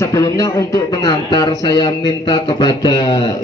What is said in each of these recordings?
sebelumnya untuk pengantar saya minta kepada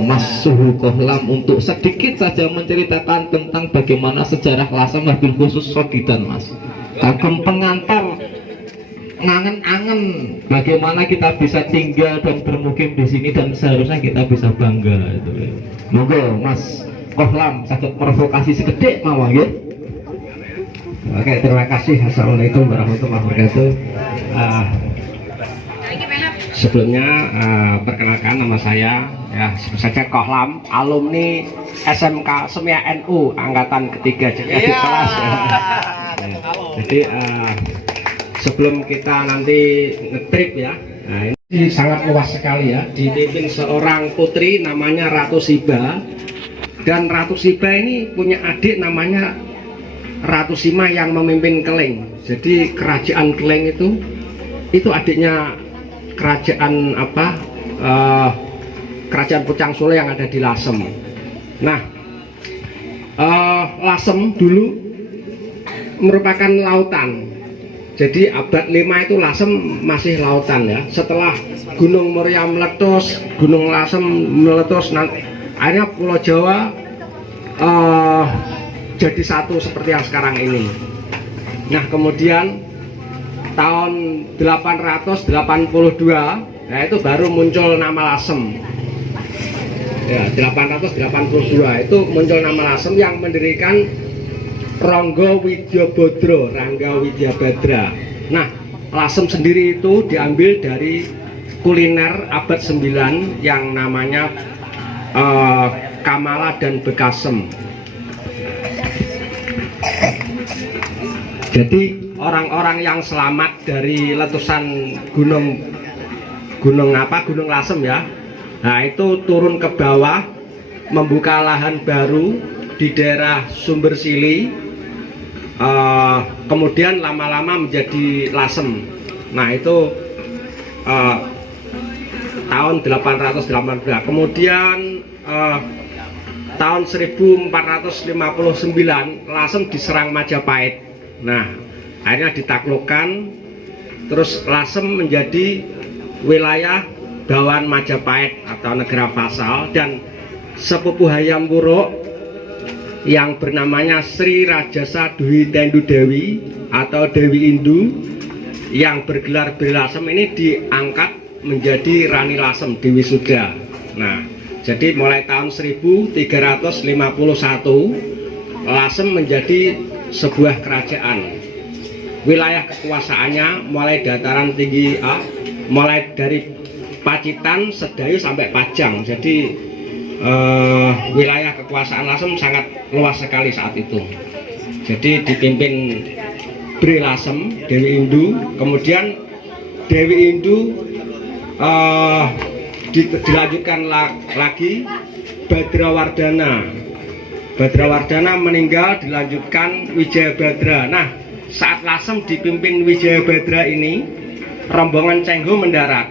Mas Suhu Kohlam untuk sedikit saja menceritakan tentang bagaimana sejarah Lasem wabil khusus Sogidan, Mas. Kagem pengantar ngangen-angen bagaimana kita bisa tinggal dan bermukim di sini dan seharusnya kita bisa bangga itu. Monggo Mas Kohlam sakit provokasi segede mawon nggih. Oke, terima kasih. Assalamualaikum warahmatullahi wabarakatuh. Sebelumnya perkenalkan nama saya ya, sebut saja Kohlam, alumni SMK Semia NU angkatan ketiga, jadi adik kelas. Jadi sebelum kita nanti ngetrip ya, nah ini sangat luas sekali ya, dipimpin seorang putri namanya Ratu Siba, dan Ratu Siba ini punya adik namanya Ratu Sima yang memimpin Keleng. Jadi kerajaan Keleng itu adiknya kerajaan apa? Kerajaan Pucang Sule yang ada di Lasem. Nah, Lasem dulu merupakan lautan. Jadi abad 5 itu Lasem masih lautan ya. Setelah Gunung Muria meletus, Gunung Lasem meletus, akhirnya Pulau Jawa jadi satu seperti yang sekarang ini. Nah, kemudian tahun 882 ya itu baru muncul nama Lasem ya. 882 itu muncul nama Lasem yang mendirikan Rangga Widyabadra, Rangga Widyabadra. Nah, Lasem sendiri itu diambil dari kuliner abad 9 yang namanya Kamala dan Bekasem. Jadi orang-orang yang selamat dari letusan gunung Lasem ya, nah itu turun ke bawah, membuka lahan baru di daerah Sumber Sili, kemudian lama-lama menjadi Lasem. Nah itu tahun 882. Kemudian tahun 1459 Lasem diserang Majapahit. Nah, akhirnya ditaklukkan, terus Lasem menjadi wilayah Bawan Majapahit atau negara vasal, dan sepupu Hayam Wuruk yang bernamanya Sri Rajasa Dwi Tendu Dewi atau Dewi Indu yang bergelar Bri Lasem ini diangkat menjadi Rani Lasem Dewi Suda. Nah, jadi mulai tahun 1351 Lasem menjadi sebuah kerajaan. Wilayah kekuasaannya mulai dataran tinggi mulai dari Pacitan, Sedayu sampai Pajang. Jadi wilayah kekuasaan Lasem sangat luas sekali saat itu. Jadi dipimpin Bri Lasem, Dewi Indu, kemudian Dewi Indu dilanjutkan lagi Badrawardhana. Badrawardhana meninggal, dilanjutkan Wijayabadra. Nah, saat Lasem dipimpin Wijayabadra ini, rombongan Cengho mendarat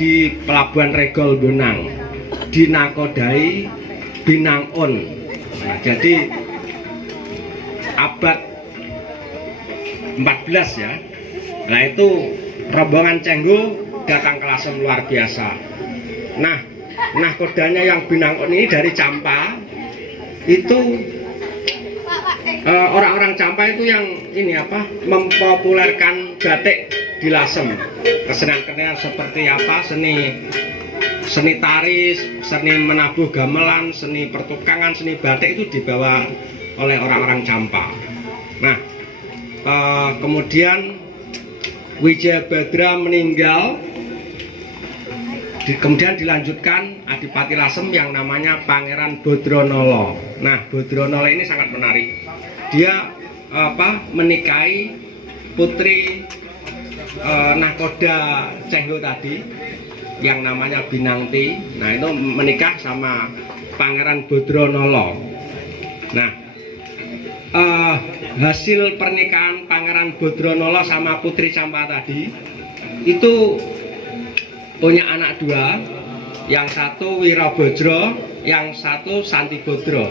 di Pelabuhan Regol Bonang, dinakodai Binangun. Nah, jadi abad 14 ya. Nah, itu rombongan Cengho datang ke Lasem luar biasa. Nah, nakodanya yang Binangun ini dari Campa. Itu orang-orang Campa itu yang ini apa, mempopulerkan batik di Lasem. Kesenian-kesenian seperti apa, seni tari, seni menabuh gamelan, seni pertukangan, seni batik itu dibawa oleh orang-orang Campa. Nah, kemudian Wijayabadra meninggal, kemudian dilanjutkan Adipati Lasem yang namanya Pangeran Bodronolo. Nah, Bodronolo ini sangat menarik. Dia menikahi putri nakoda Cengho tadi yang namanya Binangti. Nah, itu menikah sama Pangeran Bodronolo. Nah, hasil pernikahan Pangeran Bodronolo sama Putri Campa tadi itu punya anak dua, yang satu Wirabodro, yang satu Santibodro.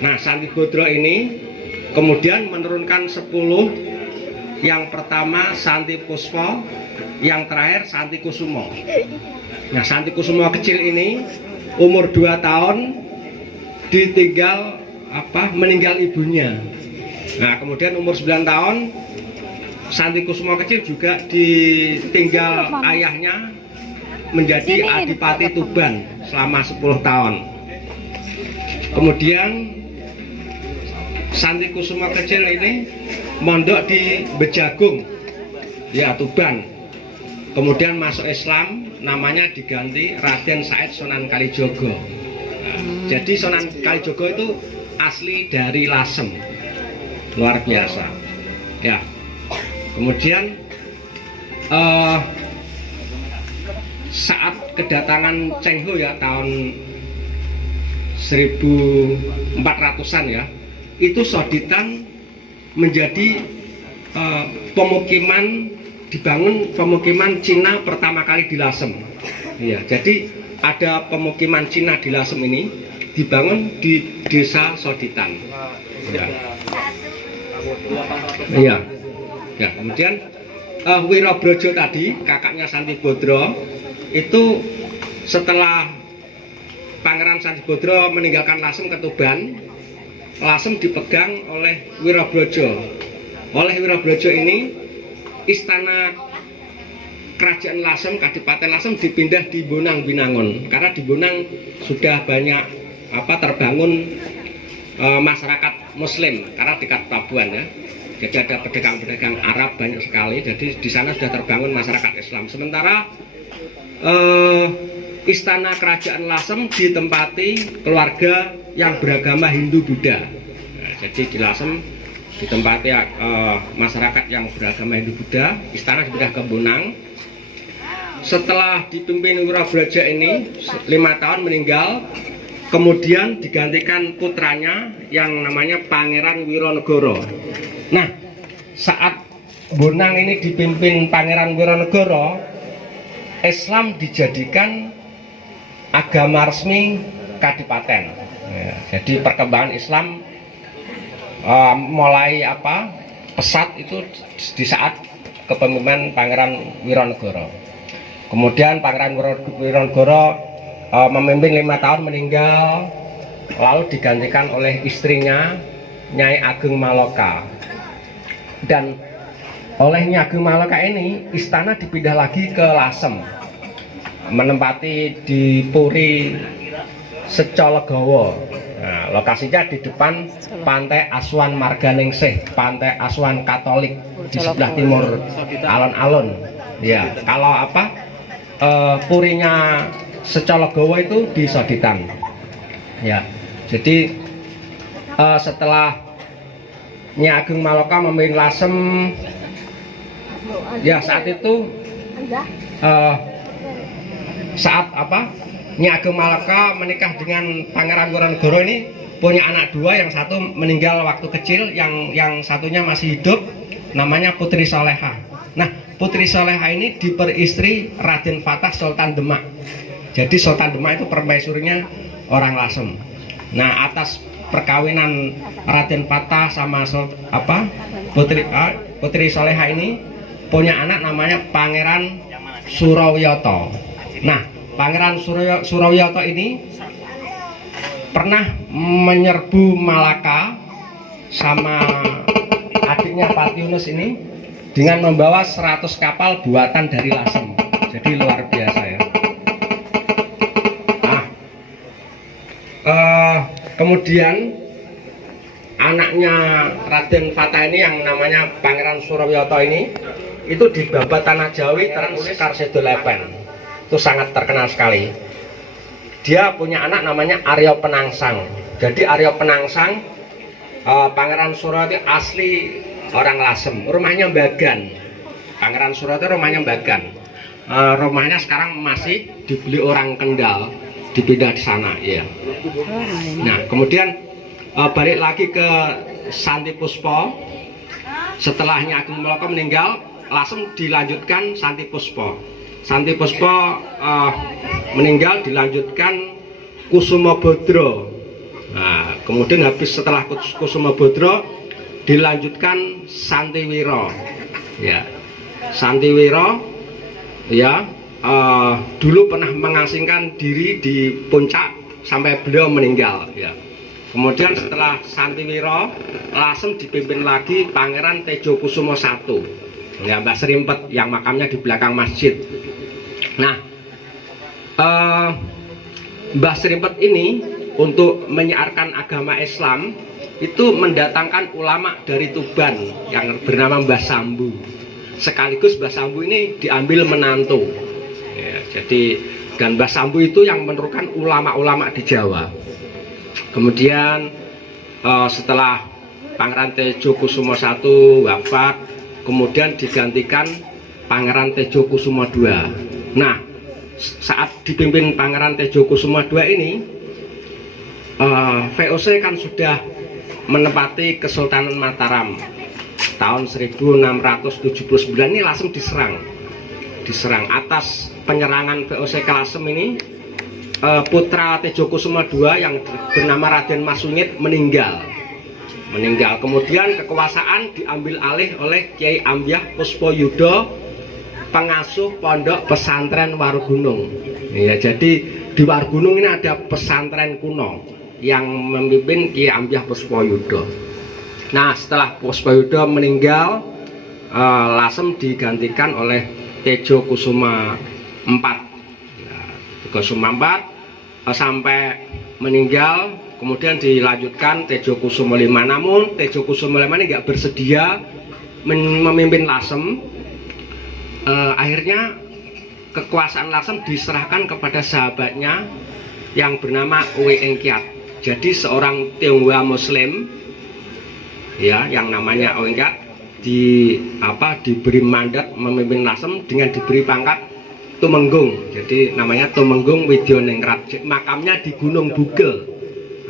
Nah, Santibodro ini kemudian menurunkan 10 yang pertama Santi Puspo, yang terakhir Santi Kusumo. Nah, Santi Kusumo kecil ini umur 2 tahun ditinggal meninggal ibunya. Nah, kemudian umur 9 tahun Santi Kusumo kecil juga ditinggal ayahnya menjadi Adipati Tuban selama 10 tahun. Kemudian Santi Kusumo kecil ini mondok di Bejagung, ya Tuban. Kemudian masuk Islam, namanya diganti Raden Said Sunan Kalijogo. Nah, jadi Sunan Kalijogo itu asli dari Lasem, luar biasa. Ya. Kemudian saat kedatangan Cheng Ho ya tahun 1400-an ya, itu Soditan menjadi dibangun pemukiman Cina pertama kali di Lasem. Ya, jadi ada pemukiman Cina di Lasem ini dibangun di desa Soditan. Ya. Iya. Ya, kemudian Wirabrojo tadi, kakaknya Santi Bodro, itu setelah Pangeran Santi Bodro meninggalkan Lasem ke Tuban, Lasem dipegang oleh Wirabrojo. Oleh Wirabrojo ini, istana kerajaan Lasem, Kadipaten Lasem dipindah di Bonang Binangun, karena di Bonang sudah banyak terbangun masyarakat Muslim karena dekat pelabuhan ya. Jadi ada pedagang-pedagang Arab banyak sekali. Jadi di sana sudah terbangun masyarakat Islam. Sementara istana kerajaan Lasem ditempati keluarga yang beragama Hindu-Buddha. Nah, jadi di Lasem ditempati masyarakat yang beragama Hindu-Buddha. Istana dipindah ke Bonang. Setelah dipimpin Wirabrojo ini 5 tahun meninggal, kemudian digantikan putranya yang namanya Pangeran Wironegoro. Nah, saat Bonang ini dipimpin Pangeran Wironegoro, Islam dijadikan agama resmi Kadipaten. Ya, jadi perkembangan Islam mulai pesat itu di saat kepemimpinan Pangeran Wironegoro. Kemudian Pangeran Wironegoro memimpin 5 tahun meninggal, lalu digantikan oleh istrinya Nyai Ageng Maloka. Dan oleh Nyai Ageng Maloka ini istana dipindah lagi ke Lasem, menempati di Puri Secologowo. Nah, lokasinya di depan Pantai Asuhan Marganingsih, Pantai Asuhan Katolik di sebelah timur alun-alun. Ya, kalau purinya Secologowo itu di Soditan. Ya, jadi setelah Nyai Ageng Maloka memimpin Lasem, ya saat itu Nyai Ageng Maloka menikah dengan Pangeran Wironegoro ini punya anak 2, yang satu meninggal waktu kecil, yang satunya masih hidup, namanya Putri Soleha. Nah, Putri Soleha ini diperistri Raden Fatah Sultan Demak. Jadi Sultan Demak itu permaisurinya orang Lasem. Nah, atas perkawinan Raden Fatah sama Putri Soleha ini punya anak namanya Pangeran Surawiyoto. Nah, Pangeran Surawiyoto ini pernah menyerbu Malaka sama adiknya Patiunus ini dengan membawa 100 kapal buatan dari Lasem. Jadi luar biasa ya. Kemudian anaknya Raden Fatah ini yang namanya Pangeran Surawiyoto ini itu di Babat Tanah Jawi tertulis Karsedo Lepen. Itu sangat terkenal sekali. Dia punya anak namanya Aryo Penangsang. Jadi Aryo Penangsang, Pangeran Surawiyoto asli orang Lasem, rumahnya Bagan. Pangeran Surawiyoto rumahnya Bagan. Rumahnya sekarang masih dibeli orang Kendal, dipindah di sana ya. Nah, kemudian balik lagi ke Santi Puspo. Setelahnya Ageng Maloka meninggal, Lasem dilanjutkan Santi Puspo. Santi Puspo meninggal, dilanjutkan Kusumo Bodro. Nah, kemudian habis setelah Kusumo Bodro dilanjutkan Santi Wiro. Ya, Santiwiro ya dulu pernah mengasingkan diri di puncak sampai beliau meninggal ya. Kemudian setelah Santiwiro, Lasem dipimpin lagi Pangeran Tejokusumo I ya, Mbah Serimpet yang makamnya di belakang masjid. Nah, Mbah Serimpet ini untuk menyiarkan agama Islam itu mendatangkan ulama dari Tuban yang bernama Mbah Sambu. Sekaligus Mbah Sambu ini diambil menantu ya, jadi dan Mbah Sambu itu yang menerukan ulama-ulama di Jawa. Kemudian setelah Pangeran Tejokusumo I wafat, kemudian digantikan Pangeran Tejokusumo II. Nah, saat dipimpin Pangeran Tejokusumo II ini, VOC kan sudah menempati Kesultanan Mataram. Tahun 1679 ini Lasem diserang atas penyerangan VOC ke Lasem ini. Putra Tejokusumo II yang bernama Raden Masungit meninggal. Kemudian kekuasaan diambil alih oleh Kiai Ambyah Puspoyudo, pengasuh pondok pesantren Warugunung ya. Jadi di Warugunung ini ada pesantren kuno yang memimpin Kiai Ambyah Puspoyudo. Nah, setelah Puspoyudo meninggal, Lasem digantikan oleh Tejokusumo IV ya, Tejokusumo IV sampai meninggal. Kemudian dilanjutkan Tejokusumo V, namun Tejokusumo V ini nggak bersedia memimpin Lasem. Akhirnya kekuasaan Lasem diserahkan kepada sahabatnya yang bernama Uwe Engkiat. Jadi seorang Tionghoa Muslim ya yang namanya Uwe Engkiat diberi mandat memimpin Lasem dengan diberi pangkat Tumenggung. Jadi namanya Tumenggung Widyoningrat. Makamnya di Gunung Bugel.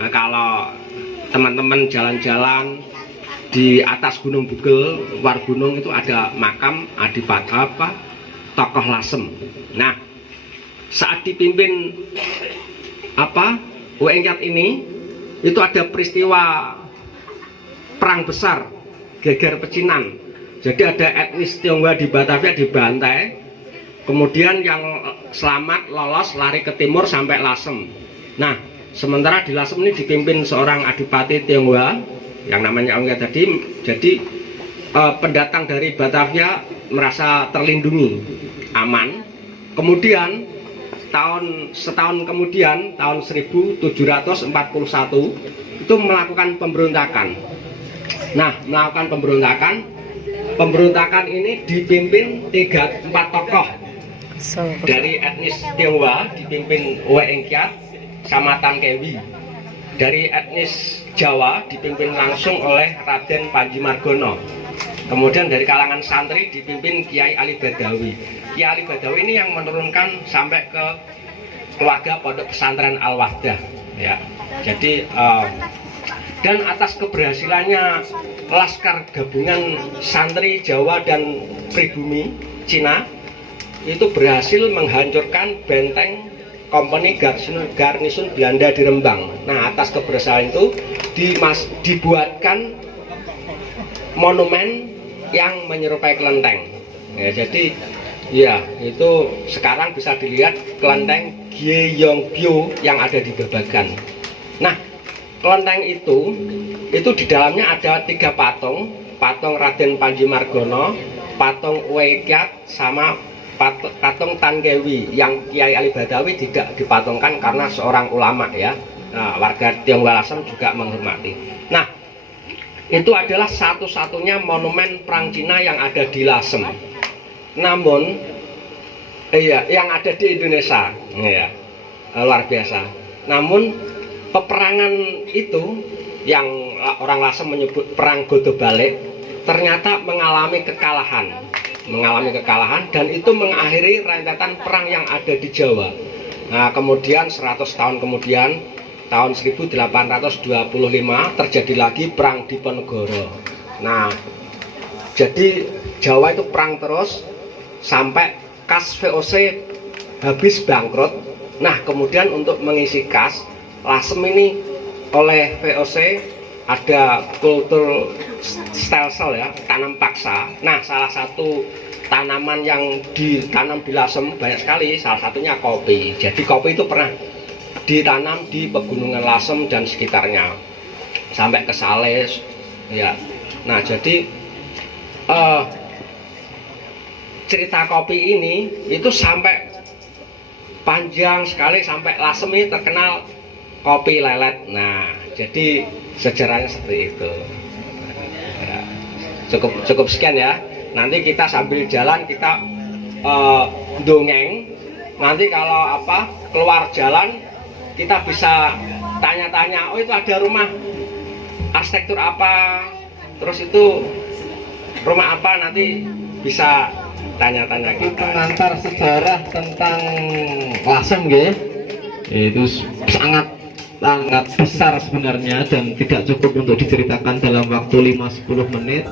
Nah, kalau teman-teman jalan-jalan di atas Gunung Bugel, Wargunung itu ada makam tokoh Lasem. Nah, saat dipimpin Uwe Engkiat ini, itu ada peristiwa perang besar, geger pecinan. Jadi ada etnis Tionghoa di Batavia dibantai. Kemudian yang selamat lolos lari ke timur sampai Lasem. Nah, sementara di Lasem ini dipimpin seorang adipati Tionghoa yang namanya Engkiat tadi. Jadi pendatang dari Batavia merasa terlindungi, aman. Kemudian setahun kemudian tahun 1741 itu melakukan pemberontakan. Nah, melakukan pemberontakan ini dipimpin 4 tokoh dari etnis Tionghoa, dipimpin Uwe Engkiat sama Tan Kewi. Dari etnis Jawa dipimpin langsung oleh Raden Panji Margono. Kemudian dari kalangan santri dipimpin Kiai Ali Badawi. Kiai Ali Badawi ini yang menurunkan sampai ke keluarga pondok pesantren Al-Wahdah ya. Jadi dan atas keberhasilannya Laskar Gabungan Santri Jawa dan Pribumi Cina itu berhasil menghancurkan benteng kompeni garnison Belanda di Rembang. Nah, atas keberhasilan itu dibuatkan monumen yang menyerupai kelenteng ya. Jadi ya, itu sekarang bisa dilihat kelenteng Gyeongbyo yang ada di Babagan. Nah, kelenteng itu di dalamnya ada 3 patung Raden Panji Margono, patung Uwe Engkiat, sama patung Tan Kewi. Yang Kiai Ali Badawi tidak dipatungkan karena seorang ulama ya. Nah, warga Tionghoa Lasem juga menghormati. Nah, itu adalah satu-satunya monumen perang Cina yang ada di Lasem. Namun yang ada di Indonesia ya, luar biasa. Namun peperangan itu yang orang Lasem menyebut perang Godobalik ternyata mengalami kekalahan dan itu mengakhiri rentetan perang yang ada di Jawa. Nah, kemudian 100 tahun kemudian tahun 1825 terjadi lagi perang Diponegoro. Nah, jadi Jawa itu perang terus sampai kas VOC habis bangkrut. Nah, kemudian untuk mengisi kas Lasem ini oleh VOC ada kultur stelsel ya, tanam paksa. Nah, salah satu tanaman yang ditanam di Lasem banyak sekali, salah satunya kopi. Jadi kopi itu pernah ditanam di pegunungan Lasem dan sekitarnya sampai ke Sales ya. Nah, jadi cerita kopi ini itu sampai panjang sekali, sampai Lasem ini terkenal kopi lelet. Nah, jadi sejarahnya seperti itu. Ya, cukup sekian ya. Nanti kita sambil jalan kita dongeng. Nanti kalau apa keluar jalan kita bisa tanya-tanya. Oh, itu ada rumah arsitektur apa? Terus itu rumah apa? Nanti bisa tanya-tanya kita. Pengantar sejarah tentang Lasem nggih. Itu sangat besar sebenarnya dan tidak cukup untuk diceritakan dalam waktu 5-10 menit.